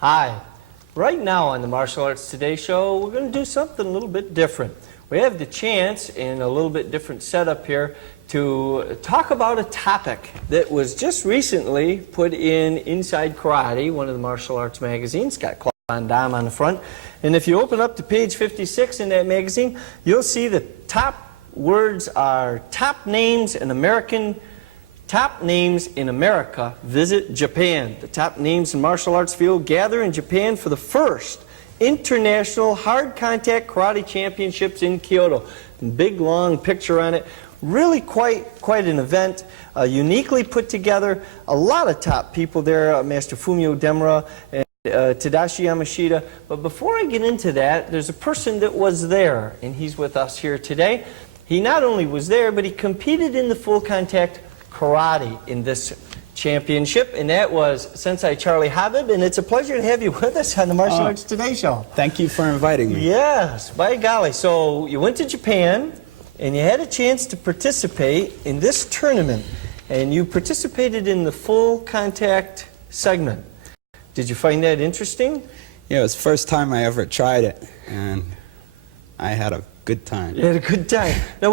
Hi. Right now on the Martial Arts Today show, we're going to do something a little bit different. We have the chance, in a little bit different setup here, to talk about a topic that was just recently put in Inside Karate, one of the martial arts magazines. Got Claude Van Damme on the front. And if you open up to page 56 in that magazine, you'll see the top words are top names in America visit Japan. The top names in martial arts field gather in Japan for the first International Hard Contact Karate Championships in Kyoto. Big long picture on it. Really quite an event, uniquely put together. A lot of top people there, Master Fumio Demura and Tadashi Yamashita. But before I get into that, there's a person that was there, and he's with us here today. He not only was there, but he competed in the full contact karate in this championship, and that was Sensei Charlie Habib, and it's a pleasure to have you with us on the Martial Arts Today show. Thank you for inviting me. Yes, by golly. So you went to Japan, and you had a chance to participate in this tournament, and you participated in the full contact segment. Did you find that interesting? Yeah, it was the first time I ever tried it, and I had a good time. You had a good time. Now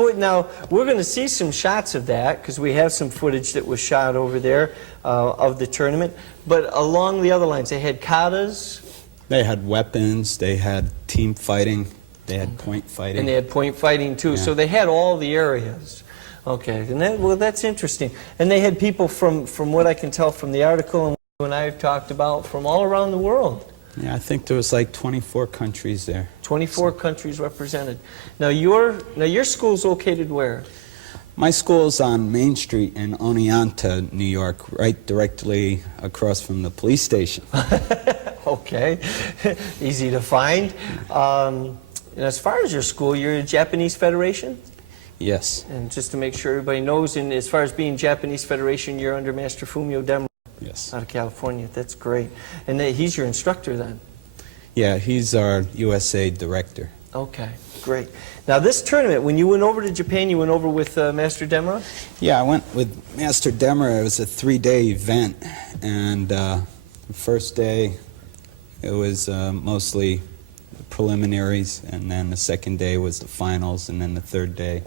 we're going to see some shots of that because we have some footage that was shot over there of the tournament. But along the other lines, they had katas. They had weapons. They had team fighting. They had point fighting. And they had point fighting too. Yeah. So they had all the areas. Okay. And well, that's interesting. And they had people from what I can tell from the article and what I've talked about from all around the world. Yeah, I think there was like 24 countries there. 24 countries represented. Now your school's located where? My school's on Main Street in Oneonta, New York, right directly across from the police station. Okay, easy to find. And as far as your school, you're a Japanese Federation? Yes. And just to make sure everybody knows, and as far as being Japanese Federation, you're under Master Fumio Demura. Yes. Out of California. That's great. And he's your instructor then? Yeah, he's our USA director. Okay, great. Now this tournament, when you went over to Japan, you went over with Master Demura? Yeah, I went with Master Demura. It was a 3-day event, and the first day it was mostly the preliminaries, and then the second day was the finals, and then the third day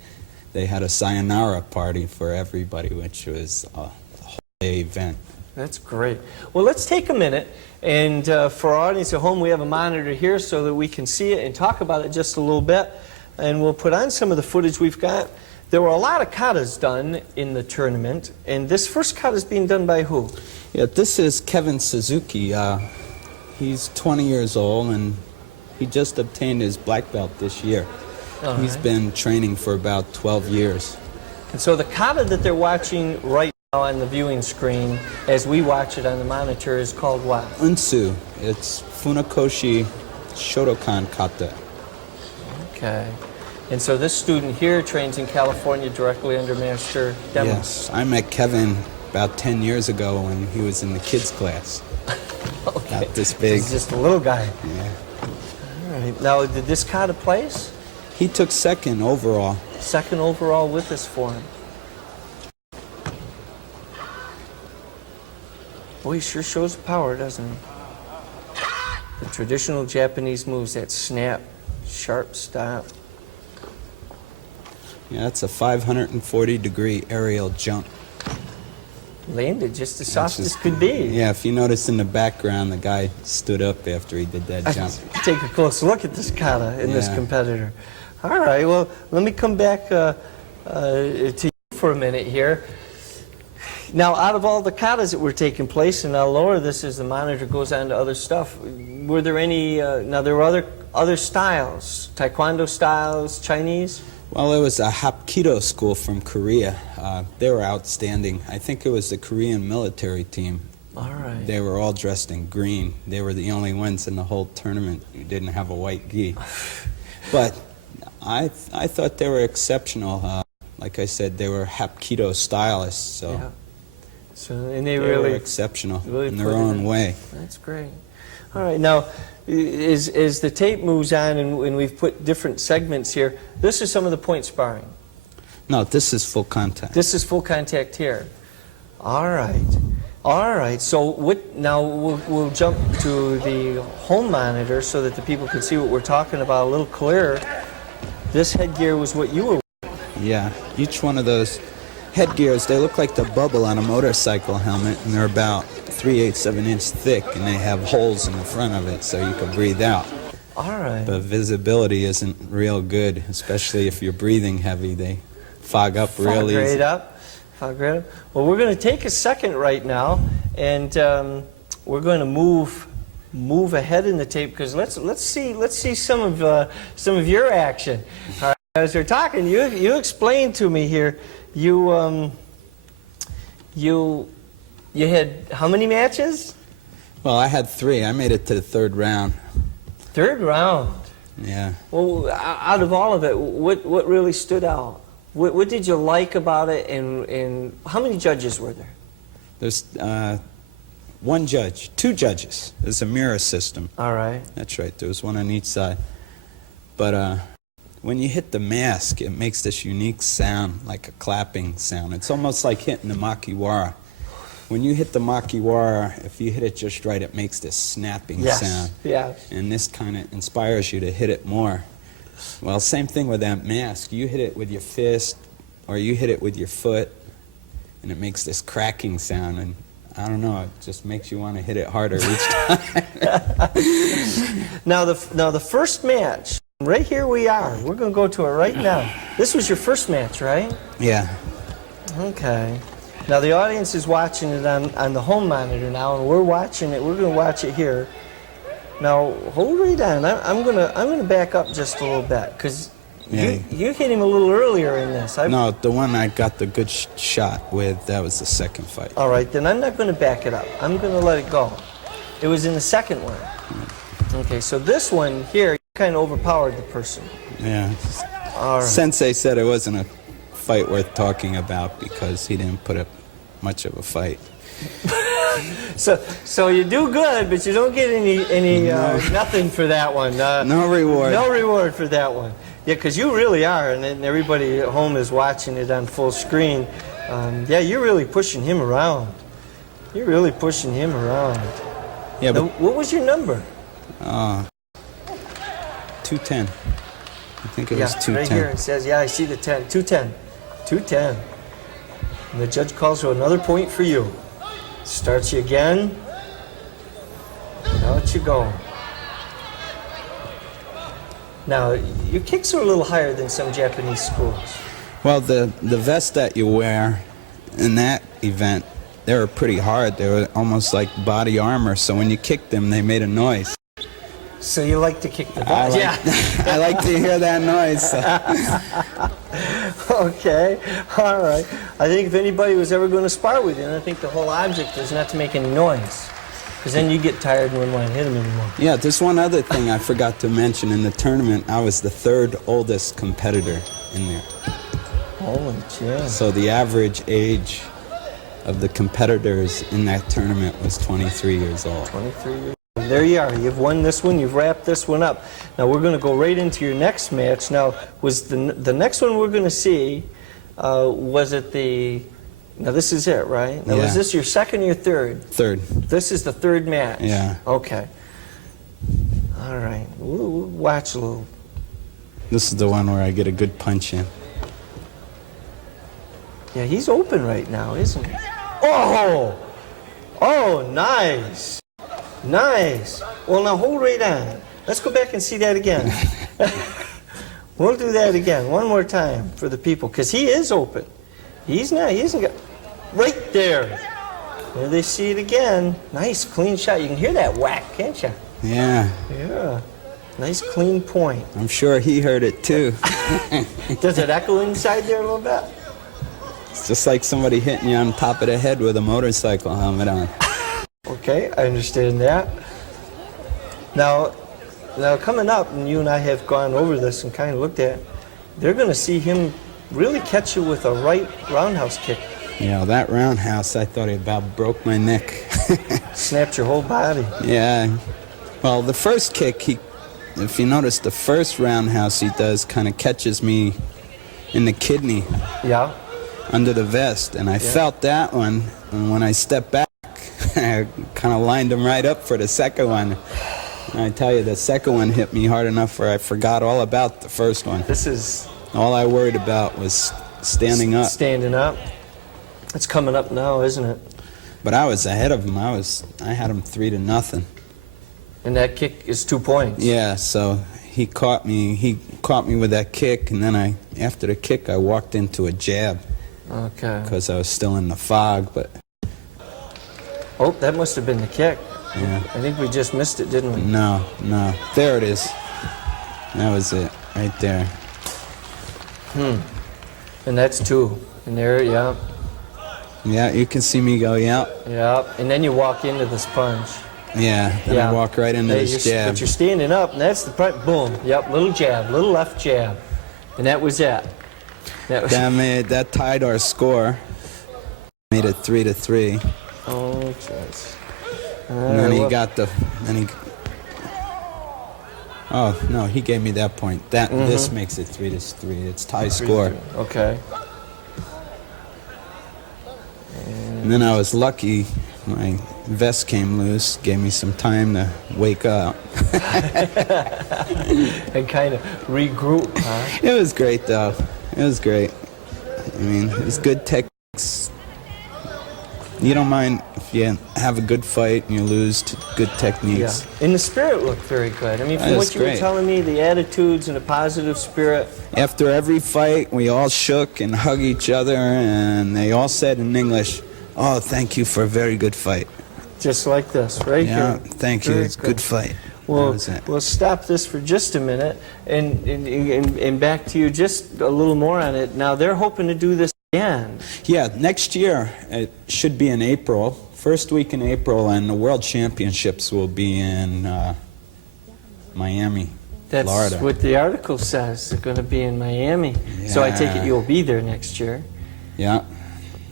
they had a sayonara party for everybody, which was a whole day event. That's great. Well, let's take a minute, and for our audience at home, we have a monitor here so that we can see it and talk about it just a little bit, and we'll put on some of the footage we've got. There were a lot of katas done in the tournament, and this first kata is being done by who? Yeah, this is Kevin Suzuki. He's 20 years old, and he just obtained his black belt this year. He's been training for about 12 years. And so the kata that they're watching right on the viewing screen, as we watch it on the monitor, is called what? Unsu. It's Funakoshi Shotokan Kata. Okay. And so this student here trains in California directly under Master Demura. Yes. I met Kevin about 10 years ago when he was in the kids class. Okay. Not this big. He's just a little guy. Yeah. All right. Now, did this kata place? He took second overall. Second overall with this form. Boy, he sure shows power, doesn't he? The traditional Japanese moves, that snap, sharp stop. Yeah, that's a 540-degree aerial jump. Landed just as soft as could be. Yeah, if you notice in the background, the guy stood up after he did that jump. Take a close look at this kata in this competitor. All right, well, let me come back to you for a minute here. Now, out of all the katas that were taking place, and I'll lower this as the monitor goes on to other stuff, were there any, now there were other styles, Taekwondo styles, Chinese? Well, it was a Hapkido school from Korea. They were outstanding. I think it was the Korean military team. All right. They were all dressed in green. They were the only ones in the whole tournament who didn't have a white gi. But I thought they were exceptional. Like I said, they were Hapkido stylists. So. Yeah. So, and they were really exceptional really in their own way. That's great. All right, now, as the tape moves on and we've put different segments here, this is some of the point sparring. No, this is full contact. This is full contact here. All right. All right, so now we'll jump to the home monitor so that the people can see what we're talking about a little clearer. This headgear was what you were wearing. Yeah, each one of those headgears, they look like the bubble on a motorcycle helmet, and they're about 3/8 of an inch thick, and they have holes in the front of it so you can breathe out. All right. But visibility isn't real good, especially if you're breathing heavy. They fog up real easy. Fog right up. Well, we're going to take a second right now, and we're going to move ahead in the tape because let's see some of your action. All right. As we're talking, you explained to me here. You had how many matches? Well, I had 3. I made it to the 3rd round. 3rd round. Yeah. Well, out of all of it, what really stood out? What did you like about it, and how many judges were there? There's 1 judge, 2 judges. There's a mirror system. All right. That's right. There was 1 on each side. But when you hit the mask, it makes this unique sound, like a clapping sound. It's almost like hitting the makiwara. When you hit the makiwara, if you hit it just right, it makes this snapping sound. Yes. And this kind of inspires you to hit it more. Well, same thing with that mask. You hit it with your fist, or you hit it with your foot, and it makes this cracking sound. And I don't know, it just makes you want to hit it harder each time. Now the first match, right here we are. We're going to go to it right now. This was your first match, right? Yeah. Okay. Now the audience is watching it on the home monitor now, and we're watching it. We're going to watch it here. Now hold right on. I'm gonna back up just a little bit because you hit him a little earlier in this. No, the one I got the good shot with, that was the 2nd fight. All right, then I'm not going to back it up. I'm going to let it go. It was in the 2nd one. Okay, so this one here, you kind of overpowered the person. Yeah. All right. Sensei said it wasn't a fight worth talking about because he didn't put up much of a fight. So you do good, but you don't get any nothing for that one. No reward. No reward for that one. Yeah, because you really are, and everybody at home is watching it on full screen. Yeah, you're really pushing him around. You're really pushing him around. Yeah, but now, what was your number? 210. I think it was 210. Right here it says, yeah, I see the 10. 210. 210. And the judge calls for another point for you. Starts you again. Out you go. Now, your kicks are a little higher than some Japanese schools. Well, the vest that you wear in that event, they were pretty hard. They were almost like body armor, so when you kicked them, they made a noise. So you like to kick the vest? Yeah. I like to hear that noise. Okay, all right. I think if anybody was ever going to spar with you, I think the whole object is not to make any noise. Because then you get tired and wouldn't want to hit him anymore. Yeah, there's one other thing I forgot to mention. In the tournament, I was the 3rd oldest competitor in there. Holy shit. So the average age of the competitors in that tournament was 23 years old. 23 years. There you are. You've won this one. You've wrapped this one up. Now we're going to go right into your next match. Now, was the next one we're going to see, was it the... Now this is it, right? Now, yeah. Was this your 2nd or your 3rd? 3rd. This is the 3rd match? Yeah. Okay. All right. We'll watch a little. This is the one where I get a good punch in. Yeah, he's open right now, isn't he? Oh! Oh, nice. Nice. Well, now hold right on. Let's go back and see that again. We'll do that again, one more time for the people, because he is open. He's not, he isn't got, right there. There they see it again. Nice, clean shot. You can hear that whack, can't you? Yeah. Yeah. Nice, clean point. I'm sure he heard it too. Does it echo inside there a little bit? It's just like somebody hitting you on top of the head with a motorcycle helmet on. Okay, I understand that. Now coming up, and you and I have gone over this and kind of looked at it, they're going to see him really catch you with a right roundhouse kick. Yeah, that roundhouse, I thought it about broke my neck. Snapped your whole body. Yeah. Well, the first kick, if you notice, the first roundhouse he does kind of catches me in the kidney. Yeah. Under the vest, and I felt that one, and when I stepped back, I kind of lined him right up for the second one. And I tell you, the second one hit me hard enough where I forgot all about the first one. This is All I worried about was standing up. standing up. It's coming up now, isn't it? But I was ahead of him. I had him 3-0. And that kick is 2 points. Yeah, so he caught me. He caught me with that kick, and then after the kick, I walked into a jab. Okay. Because I was still in the fog, but Oh, that must have been the kick. yeah. I think we just missed it, didn't we? No. There it is. That was it, right there. And that's 2. And there, yeah. Yeah, you can see me go, yeah. Yeah. And then you walk into the sponge. Yeah, then I walk right into this jab. But you're standing up, and that's the front. Boom. Yep. Little jab, little left jab, and that was it. That tied our score. Made it 3-3. Oh, jeez. And then he got the. Oh no, he gave me that point. This makes it 3-3. It's tie score. Okay. And then I was lucky. My vest came loose, gave me some time to wake up. And kind of regroup, huh? It was great, though. It was great. I mean, it was good techniques. You don't mind if you have a good fight and you lose to good techniques. Yeah. And the spirit looked very good. I mean, from That what was you were great. telling me, the attitudes and the positive spirit. After every fight, we all shook and hugged each other, and they all said in English, "Oh, thank you for a very good fight." Just like this, right Yeah, here. thank you. Very It's a good fight. Well, That was it. we'll stop this for just a minute, and back to you just a little more on it. Now, they're hoping to do this again. Yeah, next year, it should be in April, first week in April, and the World Championships will be in Miami, That's Florida. what the article says. They're going to be in Miami. So I take it Yeah. you'll be there next year. Yeah.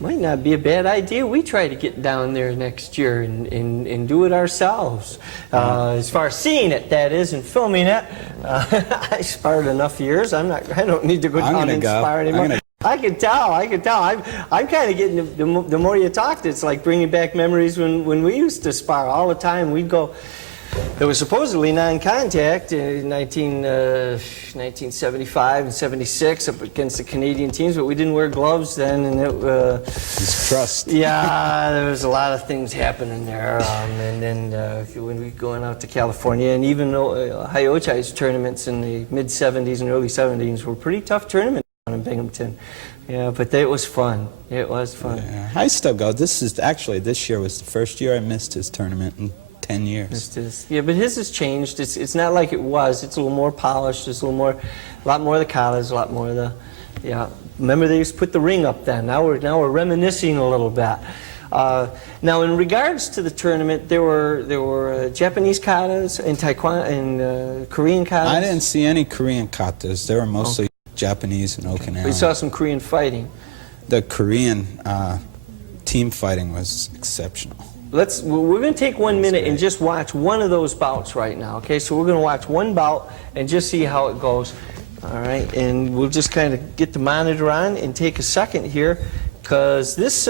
Might not be a bad idea. We try to get down there next year and do it ourselves. As far as seeing it, that is, and filming it. I sparred enough years. I don't need to go I'm down gonna and go. spar anymore. I can tell. I'm kind of getting, the more you talked, it's like bringing back memories when we used to spar all the time. We'd go. It was supposedly non-contact in 1975 and 76 up against the Canadian teams, but we didn't wear gloves then, and It's trust. yeah, there was a lot of things happening there, and then when we going out to California, and even High Ochai's tournaments in the mid-70s and early 70s were pretty tough tournaments down in Binghamton. Yeah, but it was fun. It was fun. Yeah, I still go. This year was the first year I missed his tournament in 10 years. Yeah, but his has changed. It's not like it was. It's a little more polished. It's a lot more of the collars, a lot more of the, yeah. Remember they used to put the ring up then. Now we're reminiscing a little bit. Now in regards to the tournament, there were Japanese katas and Taekwondo and Korean katas. I didn't see any Korean katas. They were mostly Japanese and Okinawa. We saw some Korean fighting. The Korean team fighting was exceptional. We're going to take 1 minute and just watch one of those bouts right now, okay? So we're going to watch one bout and just see how it goes, all right? And we'll just kind of get the monitor on and take a second here, because this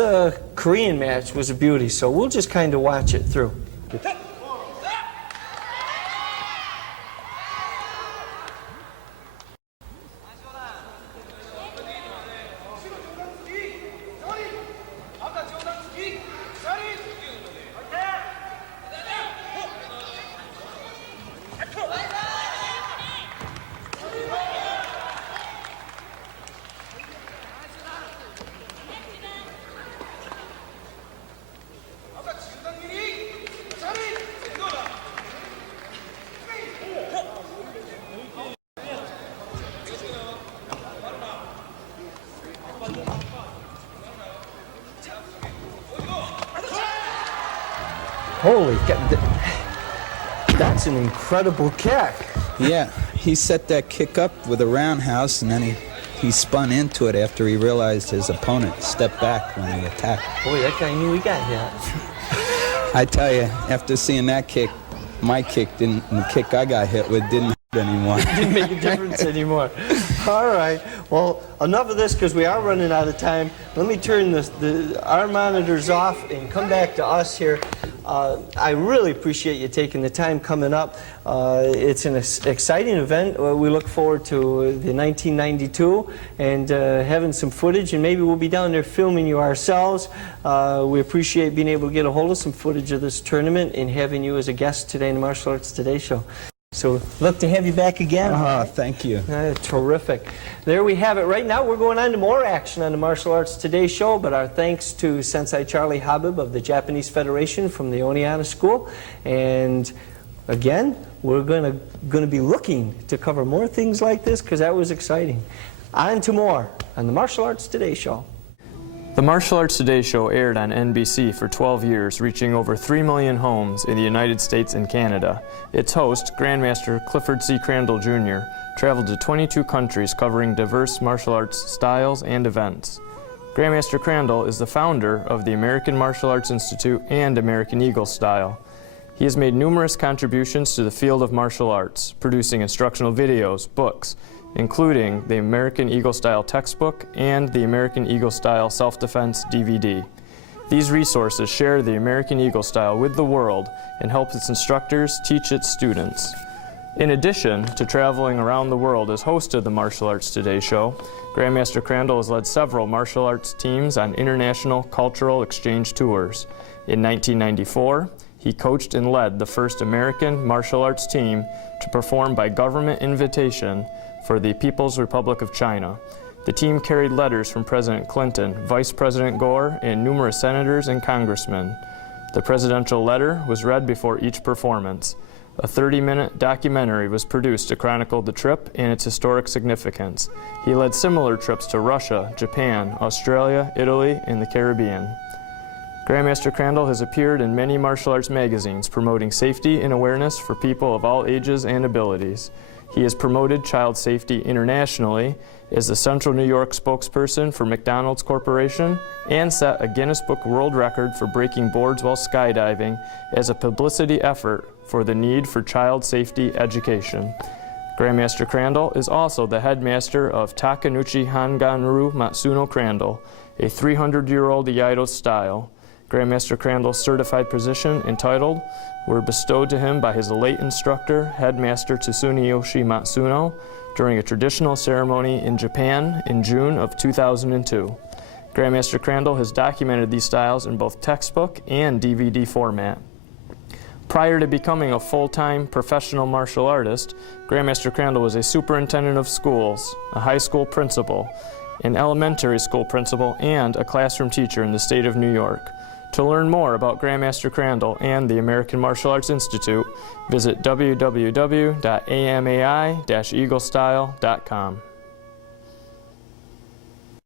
Korean match was a beauty, so we'll just kind of watch it through. Holy cow, that's an incredible kick. Yeah, he set that kick up with a roundhouse, and then he spun into it after he realized his opponent stepped back when he attacked. Boy, that guy knew he got hit. I tell you, after seeing that kick, my kick the kick I got hit with didn't anymore. Didn't make a difference anymore. All right. Well, enough of this because we are running out of time. Let me turn our monitors off and come back to us here. I really appreciate you taking the time coming up. It's an exciting event. We look forward to the 1992 and having some footage, and maybe we'll be down there filming you ourselves. We appreciate being able to get a hold of some footage of this tournament and having you as a guest today in the Martial Arts Today show. So look to have you back again. Thank you. Terrific. There we have it. Right now we're going on to more action on the Martial Arts Today show, but our thanks to Sensei Charlie Habib of the Japanese Federation from the Oniana School. And again, we're going to be looking to cover more things like this because that was exciting. On to more on the Martial Arts Today show. The Martial Arts Today show aired on NBC for 12 years, reaching over 3 million homes in the United States and Canada. Its host, Grandmaster Clifford C. Crandall Jr., traveled to 22 countries covering diverse martial arts styles and events. Grandmaster Crandall is the founder of the American Martial Arts Institute and American Eagle Style. He has made numerous contributions to the field of martial arts, producing instructional videos, books, including the American Eagle Style textbook and the American Eagle Style self-defense DVD. These resources share the American Eagle Style with the world and help its instructors teach its students. In addition to traveling around the world as host of the Martial Arts Today show, Grandmaster Crandall has led several martial arts teams on international cultural exchange tours. In 1994, he coached and led the first American martial arts team to perform by government invitation for the People's Republic of China. The team carried letters from President Clinton, Vice President Gore, and numerous senators and congressmen. The presidential letter was read before each performance. A 30-minute documentary was produced to chronicle the trip and its historic significance. He led similar trips to Russia, Japan, Australia, Italy, and the Caribbean. Grandmaster Crandall has appeared in many martial arts magazines promoting safety and awareness for people of all ages and abilities. He has promoted child safety internationally as the Central New York spokesperson for McDonald's Corporation and set a Guinness Book World Record for breaking boards while skydiving as a publicity effort for the need for child safety education. Grandmaster Crandall is also the headmaster of Takenouchi Hanganru Matsuno Crandall, a 300-year-old Iaido style. Grandmaster Crandall's certified position and title were bestowed to him by his late instructor, Headmaster Tsuneyoshi Matsuno, during a traditional ceremony in Japan in June of 2002. Grandmaster Crandall has documented these styles in both textbook and DVD format. Prior to becoming a full-time professional martial artist, Grandmaster Crandall was a superintendent of schools, a high school principal, an elementary school principal, and a classroom teacher in the state of New York. To learn more about Grandmaster Crandall and the American Martial Arts Institute, visit www.amai-eaglestyle.com.